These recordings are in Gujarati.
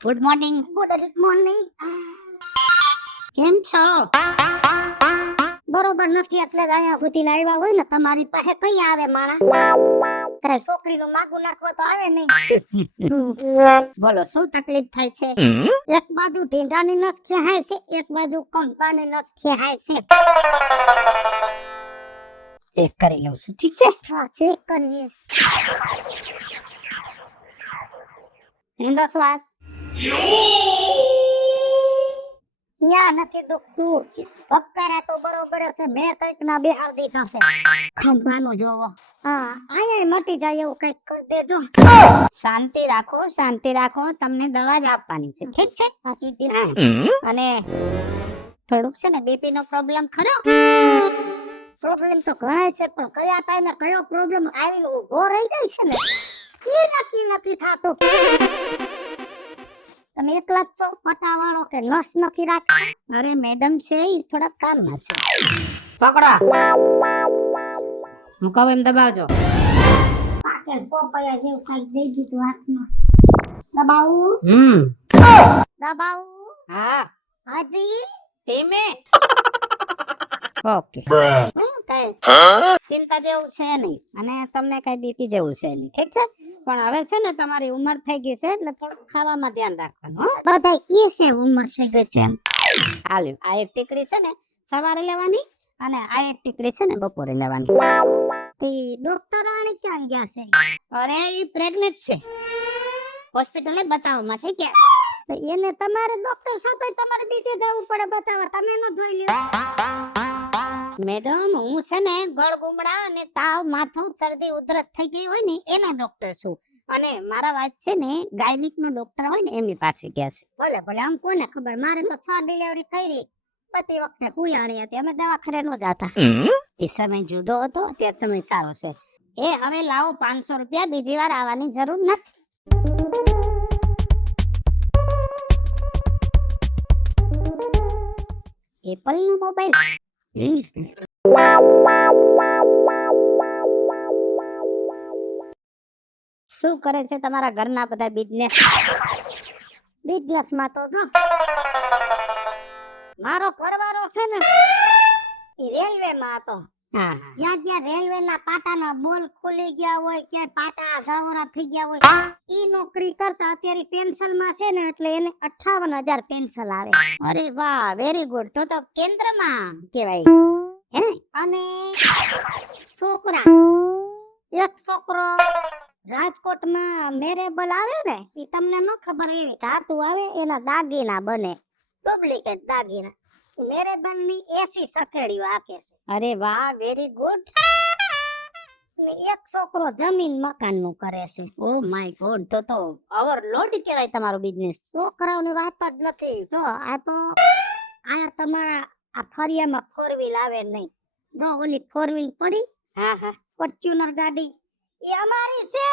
Good morning. Good morning. કેમ છો? બરોબર નથી એટલે જ અહીંયા સુધી લાવ્યા હોય ને તમારી પાસે કઈ આવે માણા તારે છોકરીનું માગું નાખવા તો આવે નહીં. બોલો શું તકલીફ થાય છે? એક બાજુ ઢીંઢાની નસ ખેહાય છે, એક બાજુ કંપાની નસ ખેહાય છે. ચેક કરી લઉં છું, ઠીક છે? હા, ચેક કરીએ. ઊંડો શ્વાસ. ન્યા નથી દુખતું. પક્કારા તો બરોબર છે, મેં કઈક ના બેહાર દીધા છે. ખંભાનું જોવો. હા, અહીંયા મટી જાય એવું કઈક કરી દેજો. શાંતિ રાખો, શાંતિ રાખો. તમને દવા જ આપવાની છે, ઠીક છે? બાકી દી અને થોડુંક છે ને બીપી નો પ્રોબ્લેમ ખરો? પ્રોબ્લેમ તો ઘણા છે, પણ કયા ટાઈમે કયો પ્રોબ્લેમ આવીને ઊભો રહી જાય છે ને એ નક્કી નથી થતું. તમે એકલા જ છો પટાવાળો કે નસ નથી રાખતા? અરે મેડમ છે ઈ થોડા કામમાં છે. પકડો. હું કહું એમ દબાવજો. પાકે પોપૈયા જેવું કઈક દઈ દીધું હાથમાં. દબાવું દબાવું. હા, હાજી. ધીમે. ઓકે. કઈ ચિંતા જેવું છે નહીં અને તમને કઈ બીપી જેવું છે નહીં, ઠીક છે? પણ હવે છે ને તમારી ઉંમર થઈ ગઈ છે એટલે થોડું ખાવામાં ધ્યાન રાખવાનું, હો? બધા ઈ છે ઉંમર છે ગઈ છે. હાલ્યો, આ એક ટીકડી છે ને સવારે લેવાની અને આ એક ટીકડી છે ને બપોરે લેવાની. તે ડોક્ટર આણી ક્યાં ગયા છે? અરે ઈ પ્રેગ્નેન્ટ છે, હોસ્પિટલે બતાવવા માટે ગયા તો એને તમારે ડોક્ટર સાથે તમારે બીજે જવું પડે બતાવવા. તમે નો જોઈ લ્યો. મેડમ હું છે ને ગળગુમડા અને તાવ, માથું, શરદી, ઉધરસ થઈ ગઈ હોય ને એનો ડોક્ટર છું અને મારા વાઈફ છે ને ગાયનિક નો ડોક્ટર હોય ને એમની પાસે ગયા છે. ભલે ભલે, આમ કોને ખબર, મારે તો 6 ડિલિવરી કરી બધી વખતે કુયાણી હતી, અમે દવાખાને નો જાતા. એ સમય જુદો હતો, તે સમય સારો છે. એ હવે લાવો 500 રૂપિયા, બીજી વાર આવવાની જરૂર નથી. એપલ નો મોબાઈલ. શું કરે છે તમારા ઘરના બધા બિઝનેસ? બિઝનેસ માં તો જો મારો ઘરવાળો છે ને ઈ રેલવે માં હતો. હા, જ્યાં જ્યાં રેલવે ના પાટાના બોલ ખુલી ગયા હોય, ક્યાંય પાટા સાવરા થઈ ગયા હોય, ઈ નોકરી કરતા અત્યારે પેન્શન માં છે ને એટલે એને 58,000 પેન્શન આવે. અરે વાહ, વેરી ગુડ. તો તો કેન્દ્રમાં કહેવાય. હે? અને છોકરા, એક છોકરો રાજકોટમાં મેરેબલ આવે ને ઈ તમને ન ખબર, એવી ધાતુ આવે એના દાગીના બને, ડુપ્લિકેટ દાગીના. મેરેબલ ની 80 સકેડીઓ આપે છે. અરે વાહ, વેરી ગુડ. અને એક છોકરો જમીન મકાન નું કરે છે. ઓ માય ગોડ, તો ઓવરલોડ કહેવાય તમારો બિઝનેસ. છોકરાઓની વાત જ નથી. જો આ તો આયા તમારા આ ફરિયામાં 4 વ્હીલ આવે નહીં. જો ઓલી 4 વ્હીલ પડી, હા હા, ફોર્ચ્યુનર ગાડી એ અમારી છે.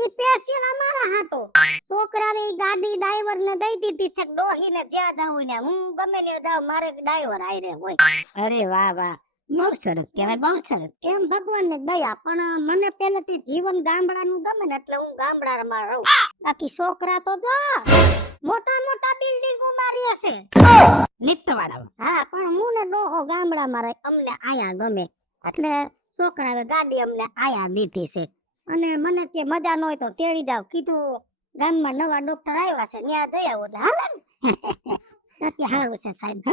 ઈ સ્પેશિયલ અમારા હાટો. છોકરાને ઈ ગાડી ડ્રાઈવર ને દઈ દીધી છે. ડોહીને જ્યાં જાવું ને હું ગમે ને જાવ, મારે ડ્રાઈવર આયરે હોય. અરે વાહ વાહ, બહુ સરસ કહેવાય, બહુ સરસ. એમ ભગવાનને દયા. પણ મને પહેલેથી જીવન ગામડાનું ગમે ને એટલે હું ગામડામાં રહું. બાકી છોકરા તો જો મોટા મોટા બિલ્ડિંગો મારી છે, લિફ્ટ વાળા. હા, પણ હું ને ડોહો ગામડામાં રહે, અમને આયા ગમે એટલે છોકરાએ ગાડી અમને આયા દીધી છે. અને મને કે મજા ન હોય તો તેડી જાવ. કીધું ગામમાં નવા ડોક્ટર આવ્યા છે, ત્યાં જઈ આવો એટલે હાલે ને. કે હારું છે સાહેબ.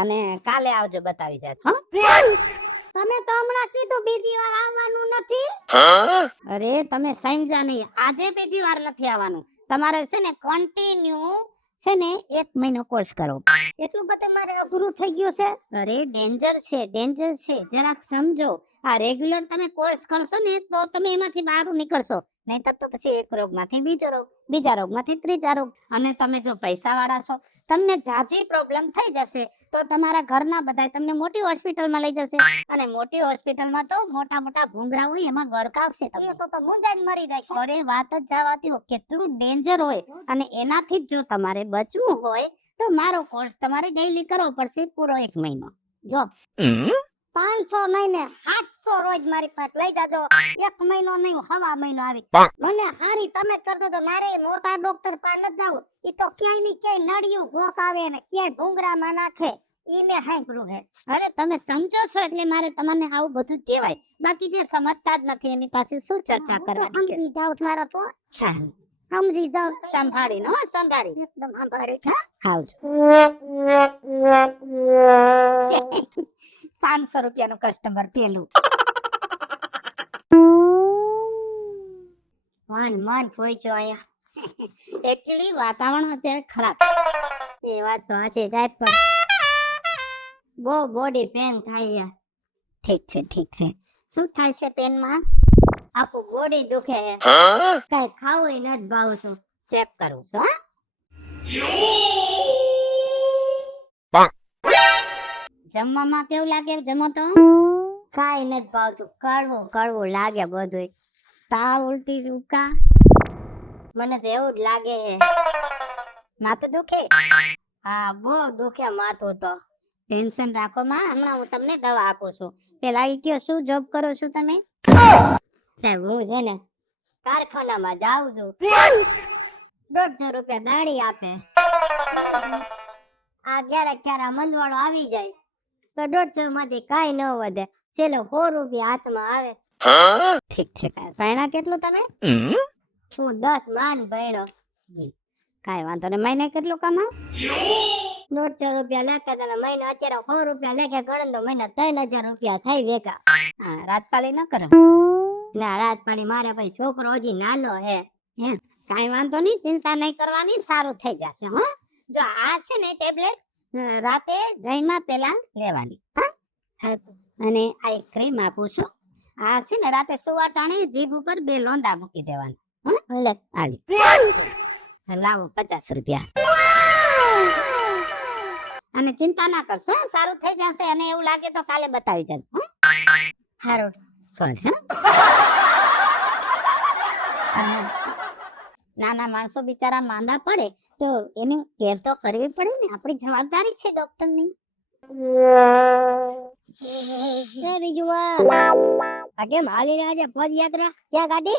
અને કાલે આવજો, બતાવી જાય. હો, તમે તો હમણાં કીધું બીજી વાર આવવાનું નથી. અરે તમે સમજ્યા નહીં, આજે બીજી વાર નથી આવવાનું. તમારે છે ને કન્ટિન્યુ છે ને 1 મહિનો કોર્સ કરો. એટલું બધું મારે અઘરું થઈ ગયું છે. અરે ડેન્જર છે, ડેન્જર છે, જરાક સમજો. આ રેગ્યુલર તમે કોર્સ કરશો ને તો તમે એમાંથી બહાર નીકળશો, નહીતર તો પછી એક રોગમાંથી બીજો રોગ, બીજા રોગમાંથી ત્રીજા રોગ. અને તમે જો પૈસા વાળા છો, તમને જાજી પ્રોબ્લેમ થઈ જશે તો તમારા ઘરના બધા તમને મોટી હોસ્પિટલમાં લઈ જશે અને મોટી હોસ્પિટલમાં તો મોટા મોટા ભૂંગરા હોય એમાં ગળકાવશે એ તમને. તો મુંજાઈને મરી જાય. અરે વાત જ જવા દ્યો, કેટલું ડેન્જર હોય. અને એનાથી જ જો તમારે બચવું હોય તો મારો કોર્સ તમારે ડેઈલી કરવો પડશે, પૂરો 1 મહિનો. જો 500 નહીં ને 500 રોજ મારી પાસે લઈ જાજો. 1 મહિનો નહીં, હવા મહિનો આવી. મને હારી તમે જ કરતો તો મારે એ મોટા ડોક્ટર પાસે ન જાવું. ઈ તો ક્યાંય ની ક્યાંય નળિયું ગોકાવે ને ક્યાંય ભૂંગરામાં નાખે. ઈ મેં સાંભળ્યું હે. અરે તમે સમજો છો એટલે મારે તમને આવું બધું કહેવાય. બાકી જે સમજતા જ નથી એની પાસે શું ચર્ચા કરવાની કે? સમજી જાવ થારા તો. સારું. સમજી જાવ. સંભાળીને હો, સંભાળી. એકદમ સંભાળી. આવજો. 500 રૂપિયાનું કસ્ટમર પેલું. મન ફોઈચો અહીંયા. એકચ્યુઅલી વાતાવરણ અત્યારે ખરાબ. એ વાત તો સાચી જાય પણ બહુ બોડી પેન થાય છે. ઠીક છે. શું થાય છે પેનમાં? આખું બોડી દુખે છે. કઈ ખાવું નથી ભાવતું. ચેક કરું છું હા. જમવામાં કેવું લાગે? જમો તો કાઈ નથી ભાવતું. કડવું કડવું લાગે બધું. તાવ, ઉલટી, ઉબકા, મને તો એવું જ લાગે છે. માથું દુખે? હા બહુ દુખે માથું તો. ટેન્શન રાખો માં, હમણાં હું તમને દવા આપું છું. પેલા ઈ કયો શું જોબ કરો છો તમે? તે હું છે ને કારખાનામાં જાઉં છું. 150 રૂપિયા દાડી આપે. આ ક્યારેક ક્યારેક મંદવાળો આવી જાય તો 150 માંથી કાઈ ન વધે. છેલ્લે 100 રૂપિયા હાથમાં આવે. ઠીક છે. ભણ્યા કેટલું તમે? હું 10 માન ભણ્યો. કાઈ વાંધો નહીં. મહિને કેટલું કમાવ? 150 રૂપિયા લેખે તને મહિને અત્યારે 100 રૂપિયા લેખે ગણ તો મહિને 3000 રૂપિયા થઈ વેકા. હા, રાત પાલી ન કરો? ના રાત પાડી મારે ભાઈ છોકરો હજી નાનો હે. કાઈ વાંધો નહીં, ચિંતા નહીં કરવાની, સારું થઈ જશે. હા, જો આ છે ને ટેબ્લેટ રાતે જઈમાં પેલા લેવાની. હા, અને આ એક ક્રીમ આપું છું. આ છે ને રાતે સુવા ટાણે જીભ ઉપર 2 લોંદા મૂકી દેવાના. હા, ભલે હાલી. લાવો 50 રૂપિયા. અને ચિંતા ના કરશો, સારું થઈ જશે. અને એવું લાગે તો કાલે બતાવી જજો. હારું. નાના માણસો બિચારા માંદા પડે તો એની કેર તો કરવી પડે ને, આપણી જવાબદારી છે ડોક્ટરની. બીજું આ કેમ હાલી રહ્યા છે પદયાત્રા? ક્યાં ગાડી?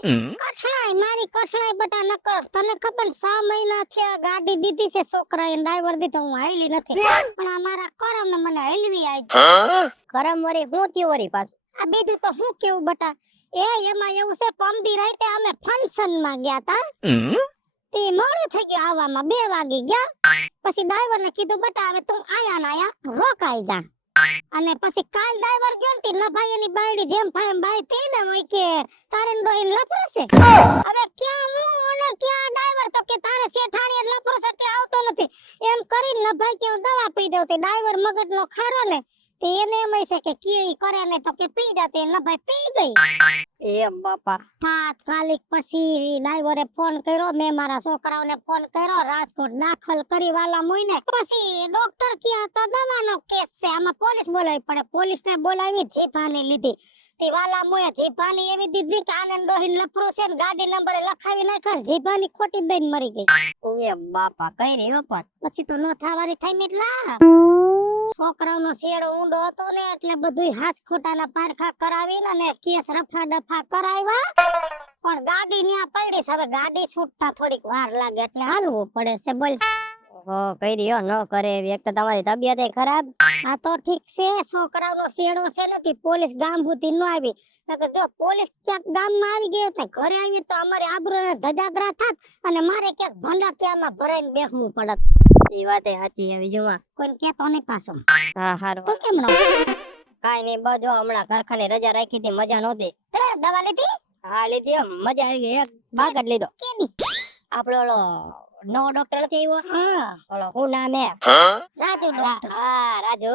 મારી કઠણાઈ બટા ન કર. તને ખબર 6 મહિના થયા ગાડી દીધી છે છોકરાએ, ડ્રાઈવર દીધો, હું હાલી નથી. પણ અમારા કરમ મને હલવી આવી. કરમ વરી હું થયું વરી પાછું? આ બીજું તો હું કેવું બટા, એમાં એવું છે પમદી રાતે અમે ફંક્શન માં ગયા તા. તે મોડું થઈ ગયું આવવામાં, 2 વાગી ગયા. પછી ડ્રાઈવર ને કીધું બટા હવે તું આયા ના આયા રોકાઈ જા. અને પછી કાલ ડ્રાઈવર ગયો ને ન ભાઈ એની બાયડી જેમ ભાઈ બાઈ થી ને હોય કે તારે ડોઈન લફરો છે. હવે ક્યાં હું અને ક્યાં ડ્રાઈવર તો કે તારે શેઠાણી લફરો છે એટલે આવતો નથી. એમ કરીને ન ભાઈ કે હું દવા પી દઉં. તે ડ્રાઈવર મગજ નો ખારો ને તે એને એમ છે કે કી કરે ને તો કે પી જાતે. ન ભાઈ પી ગઈ. એ બાપા. તાત્કાલિક પછી ડ્રાઈવરે ફોન કર્યો, મેં મારા છોકરાઓને ફોન કર્યો, રાજકોટ દાખલ કરી વાલા મોઈને. પછી ડોક્ટર ક્યાં તો દવાનો કેસ છે, આમાં પોલીસ બોલાવી પડે. પોલીસને બોલાવી જીભાની લીધી. તે વાલા મોએ જીભાની એવી દીધી કે આનંદ ડોહીન લફરો છે ને ગાડી નંબરે લખાવી નાખ્યો. જીભાની ખોટી દઈને મરી ગઈ. એ બાપા કઈ રહ્યો પણ પછી તો નો થાવારી થઈ મિટલા. છોકરાઓનો શેડો ઊંડો હતો ને એટલે બધું હાસ ખોટાના પારખા કરાવીને અને કેસ રફા દફા કરાવ્યા. પણ ગાડી ન્યા પડી છે. હવે ગાડી છૂટતા થોડીક વાર લાગે એટલે હાલવું પડે છે. બોલ કઈ રહ્યો ન કરે એવી. એક તો તમારી તબિયત ખરાબ. આ તો ઠીક છે, છોકરાઓનો શેડો છે નથી. પોલીસ ગામ સુધી ન આવી. નકર જો પોલીસ ક્યાંક ગામમાં આવી ગયો તો ઘરે આવી તો અમારે આબરૂને ધજાગરા થાત અને મારે ક્યાંક ભંડાકિયામાં ભરાઈને બેસવું પડત. એ વાત સાચી છે. બીજું કોઈ કેતો નહીં પાછો. હા હારું. તો કેમ નો? કાઈ નહીં, બજો હમણાં કારખાને રજા રાખી હતી, મજા નહોતી. તે દવા લીધી? હા લીધી, મજા આવી ગઈ. એક ભાગ જ લીધો. કેની? આપણો ઓલો નવો ડોક્ટર નથી આવ્યો? હા, ઓલો હું નામ હે? રાજુ ડોક્ટર. હા રાજુ.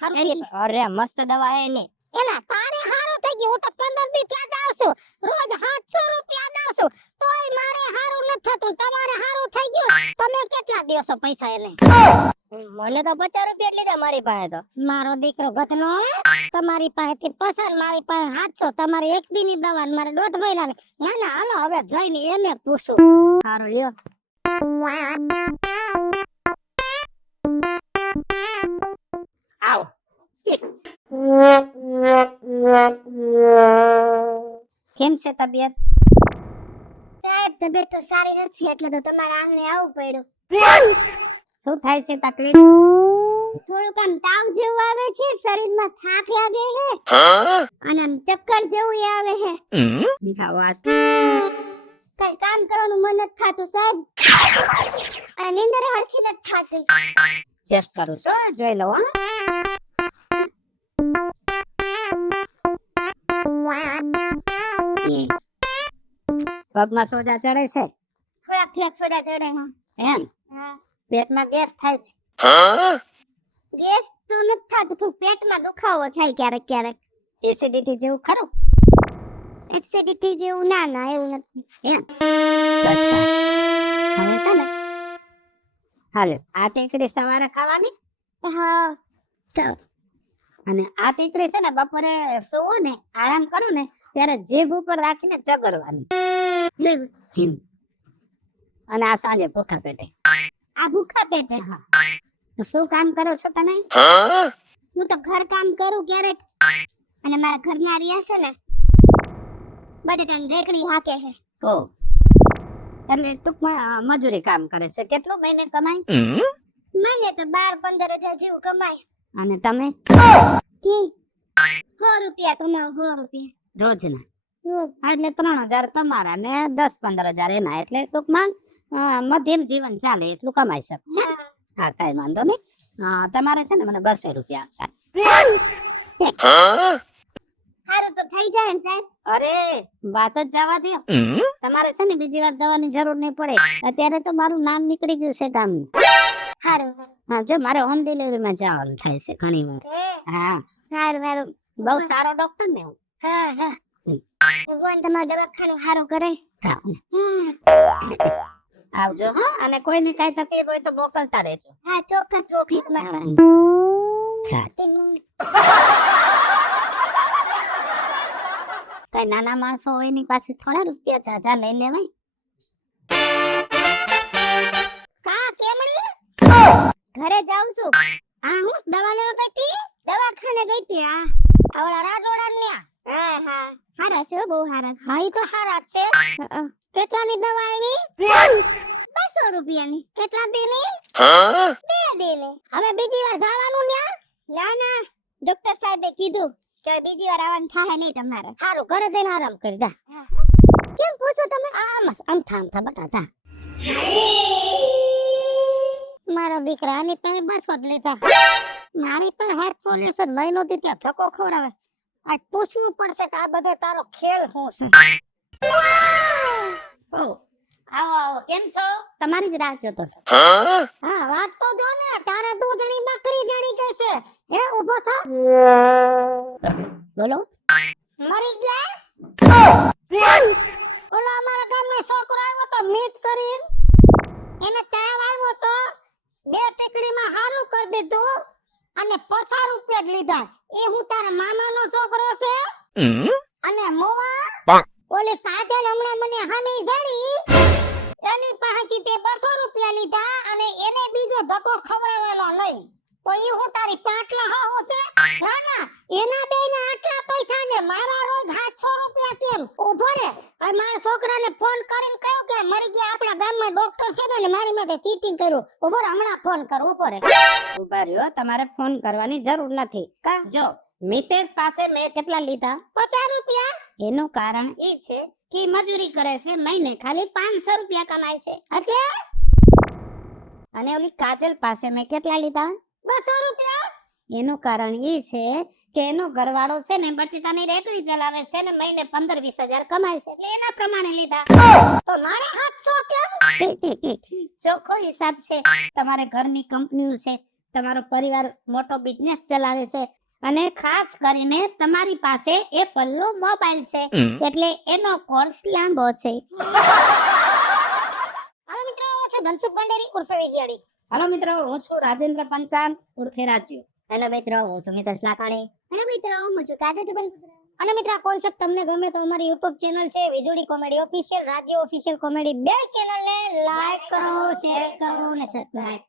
હારું. અરે મસ્ત દવા હે એની. એલા તારે હારું થઈ ગયું. હું તો 15 દી ત્યાં જાઉં છું, રોજ 700 રૂપિયા દઉં છું, તોય મારે હારું ન થતું. તમારે હારું થઈ ગયું. તમે કેટલા દેશો પૈસા એને? મને તો 50 રૂપિયા જ લીધા મારી પાસે તો. મારો દીકરો ગતનો તમારી પાસેથી પસાર, મારી પાસે 700. તમારે એક દીની દવા ને મારે 1.5 મહિનાની. ના ના હાલો હવે જઈને એને પૂછું. સારું લ્યો. આવો. કેમ છે તબિયત? સાહેબ તબિયત તો સારી નથી એટલે તો તમારા આંગણે આવવું પડ્યું. શું થાય છે તકલીફ? થોડુંક આમ તાવ જેવું આવે છે, શરીરમાં થાક લાગે છે અને આમ ચક્કર જેવું આવે છે. આ વાત કઈ કામ કરવાનું મન નથી થાતું સાહેબ, અને નીંદર હરખી નથી થાતી. ચેક કરું છું, જોઈ લઉં હો. પગમાં સોજા ચડે છે થોડાક સોડા ચડે છે. એમ? હા. પેટમાં ગેસ થાય છે? ગેસ તો નથી થાતું, થોડું પેટમાં દુખાવો થાય ક્યારેક ક્યારેક. એસિડિટી જેવું ખરું? એસિડિટી જેવું ના એવું નથી. એમ? અચ્છા. હવે છે ને હાલે આ ટીકડી સવારે ખાવાની હા. અને આ ટીકડી છે ને બપોરે સુવો ને આરામ કરું ને ત્યારે જીભ ઉપર રાખીને ચગરવાની. અને આ સાંજે ભૂખા પેટે. આ ભૂખા પેટે? હા. તો શું કામ કરો છો તમે? હું તો ઘર કામ કરું ક્યારેક, અને મારા ઘરના રહ્યા છે ને બટેટાની રેકડી હાકે છે. ઓ એટલે ટૂંકમાં મજૂરી કામ કરે છે. કેટલું મહિને કમાય? મને તો 12-15 હજાર જેવું કમાય. અને તમે? કી 100 રૂપિયા કમાવ, 100 રૂપિયા રોજના? રોજ. એટલે 3000 તમારા ને 10-15 હજાર એના, એટલે ટૂંકમાં મધ્યમ જીવન ચાલે એટલું કમાઈ શકે. હા કઈ વાંધો નહીં. તમારે છે ને મને 200 રૂપિયા આપવા. સારું તો થઈ જાય ને સાહેબ? અરે વાત જ જવા દો. તમારે છે ને બીજી વાર દવાની જરૂર નહીં પડે. અત્યારે તો મારું નામ નીકળી ગયું છે ગામનું. સારું. હા જો મારે હોમ ડિલિવરીમાં જવાનું થાય છે ઘણી વાર. હા સારું. બહુ સારો ડોક્ટર ને હું. હા. ભગવાન તમારું દવાખાનું સારું કરે. હા. આવજો હા, અને કોઈને કઈ તકલીફ હોય તો મોકલતા રહેજો. હા ચોક્કસ. હા. કઈ નાના માણસો હોય એની પાસે થોડા રૂપિયા જાજા લઈ લેવાય. કા કેમણી? ઘરે જાઉં છું. હા હું દવા લેવા ગઈ હતી. દવાખાને ગઈ હતી. આવડા રાડોડા ને. હા. હારા છે બહુ હારા. હા ઈ તો હારા જ છે. કેટલાની દવા આવી? 200 રૂપિયાની. કેટલા દીની? 2 દીની. હવે બીજી વાર જવાનું ન્યા? ના ડોક્ટર સાહેબે કીધું કે બીજી વાર આવવાનું થાય નહીં તમારે. સારું ઘરે જઈને આરામ કરી જા. કેમ પૂછો તમે? આમથા બટા જા. મારા દીકરાની પાસે 200 જ લીધા. મારી પાસે હેલ્થ સોલ્યુશન મહિનો થી ત્યાં ધક્કો ખવડાવે. આ પૂછવું પડશે કે આ બધો તારો ખેલ શું છે. આવો કેમ છો? તમારી જ રાહ જોતો હતો. હા વાત તો જો ને, તારે દૂધની બકરી જડી ગઈ છે. હે ઊભો થા. બોલો. મરી ગયા? ઓલો અમારા ગામનો છોકરો આવ્યો તો મિત કરીને, એને તાવ આવ્યો તો 2 ટીકડીમાં હારું કરી દીધું અને 50 રૂપિયા જ લીધા. એ હું તારા મામાનો છોકરો છે? અને મોવા ઓલે કાજલ હમણાં મને હામી જડી, એની પાસેથી તે 200 રૂપિયા લીધા અને એને બીજો ધક્કો ખવડાવેલો નહીં. તો ઈ હું તારી પાટલા હાહો છે? ના એના બેના આટલા પૈસા ને મારા રોજ 700 રૂપિયા કેમ? ઊભો રે. આ મારા છોકરાને ફોન કરીને કહ્યું કે મરી ગયા આપણા ગામમાં ડોક્ટર છે ને મારી માથે ચીટિંગ કર્યું. ઊભો રે, હમણાં ફોન કરું. ઊભો રે. ઊભા રહ્યો, તમારે ફોન કરવાની જરૂર નથી. જો મિતેશ પાસે મેં કેટલા લીધા? 50 રૂપિયા. એનું કારણ એ છે કે મજૂરી કરે છે, મહિને ખાલી 500 રૂપિયા કમાય છે. એટલે અને ઓલી કાજલ પાસે મેં કેટલા લીધા? 200 રૂપિયા. એનું કારણ એ છે કે એનો ઘરવાળો છે ને બટેટાની રેકડી ચલાવે છે ને મહિને 15-20 હજાર કમાય છે, એટલે એના પ્રમાણે લીધા. તો મારે 700 કેમ? ચોખ્ખો હિસાબ છે. તમારે ઘરની કંપનીઓ છે, તમારો પરિવાર મોટો બિઝનેસ ચલાવે છે, અને ખાસ કરીને તમારી પાસે એપલ નો મોબાઈલ છે, એટલે એનો કોર્સ લાંબો છે. હાલો મિત્રો, હું છું ધનસુખ ભંડેરી ઉર્ફે વિજયાડી. હાલો મિત્રો, હું છું રાજેન્દ્ર પંચાલ ઉર્ફે રાજ્ય. હેલો મિત્રો, હું છું મિતેશ લાખાણી. હેલો મિત્રો, હું છું કાજલ જબલ. અને મિત્રો આ કોન્સેપ્ટ તમને ગમે તો અમારી YouTube ચેનલ છે વીજળી કોમેડી ઓફિશિયલ, રાજ્ય ઓફિશિયલ કોમેડી, બે ચેનલ ને લાઈક કરો, શેર કરો અને સબસ્ક્રાઇબ